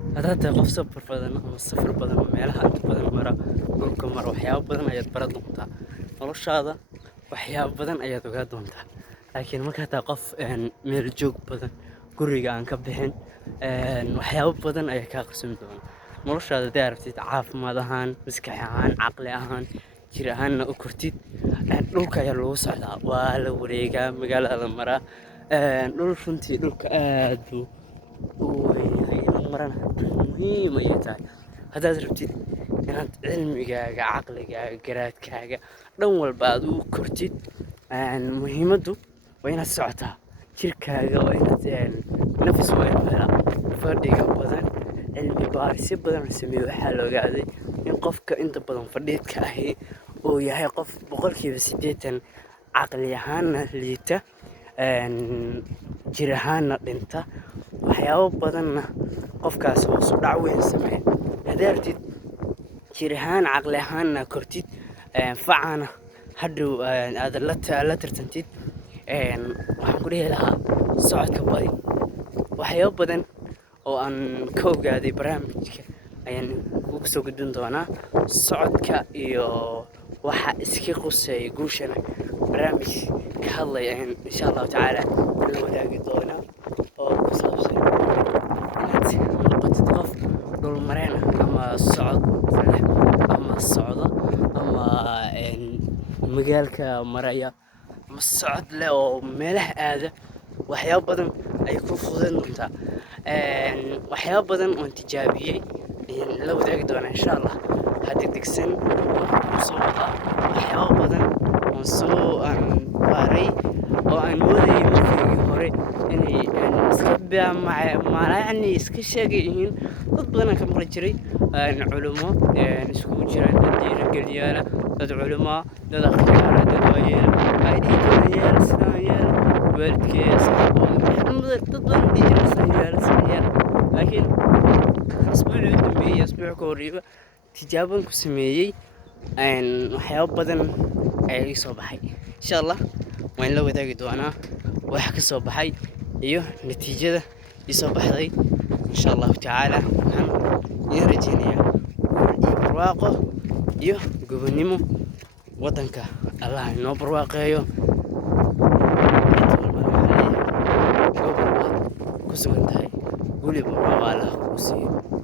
Haddaad tahay qof safar badan ama safar badan oo meelaha inta badan mara, dhulka mara, waxyaabo badan ayaad baran doontaa. Noloshaada waxyaabo badan ayaad ogaa doontaa. Laakiin markaad tahay qof meel joog badan, guriga aan ka bixin, waxyaabo badan ayaa kaa qasmi doona. Noloshaada haddii aad rabtid caafimaad ahaan, maskax ahaan, caqli ahaan, jir ahaanna u kortid, dhulka ayaa lagu socdaa. Waa la wareegaa, magaalada la maraa. Runtii dhulka aad buu u weyn yahay in la marana muhiim ayay tahay. Haddaad rabtid inaad cilmigaaga, caqligaaga, garaadkaaga dhan walba aad u kortid, muhiimaddu waa inaad socotaa. Jirkaaga waa inaad nafis waa inuu helaa. Fadhiga badan, cilmi baarisyo badan la sameeyo waxaa la ogaaday in qofka inta badan fadhiidka ahi uu yahay qof boqolkiiba 80 caqli ahaanna liita, jir ahaanna dhinta. Waxyaabo badanna qofkaas hoos u dhac weyn sameeya. Haddaad rabtid jir ahaan, caqli ahaanna kortid, facana hadhow aad la tartantid, waxaan ku dhihi lahaa socodka badi. Waxyaabo badan oo aan ka ogaaday barnaamijka ayaan kugu soo gudbin doonaa. Socodka iyo waxa iska qusay guushana barnaamij ka hadlaya insha Allah tacaala la wadaagi doonaa oo ku saabsan inaad noqotid qof dhul mareen ama socod leh ama socda ama magaalka maraya ama socod leh oo meelaha aada. Waxyaabo badan ay ku fududeyn doontaa. Waxyaabo badan oo tijaabiyay ayaan la wadaagi doonaa insha Allah. Hadda degsan soo wadaa waxyaabo badan oo soo baaray oo aan moodayay markii hore inay iska macnaheedu iska sheegayihiin. Dad badan ka maqli jiray culimo iskugu jiraan dad dhiirigeliyaal, dad culimo, dad akhriyaal, dad waayeel ay dhiirigeliyaal sidaan yeel waalidkii asxaabtooda dad badan dhiirigeliyaal. Laakiin asbuucii dambeeyay asbuuc ka horreeyay tijaaban ku sameeyay waxyaabo badan ayaa ii soo baxay. Insha Allah waan la wadaagi doonaa waxa ka soo baxay iyo natiijada ii soo baxday. Insha Allah tacaala waxaan rajeynayaa barwaaqo iyo gobonimo wadanka Allah inoo barwaaqeeyo. Ku sugan tahay guli barwaaqo Allah ku siiyo.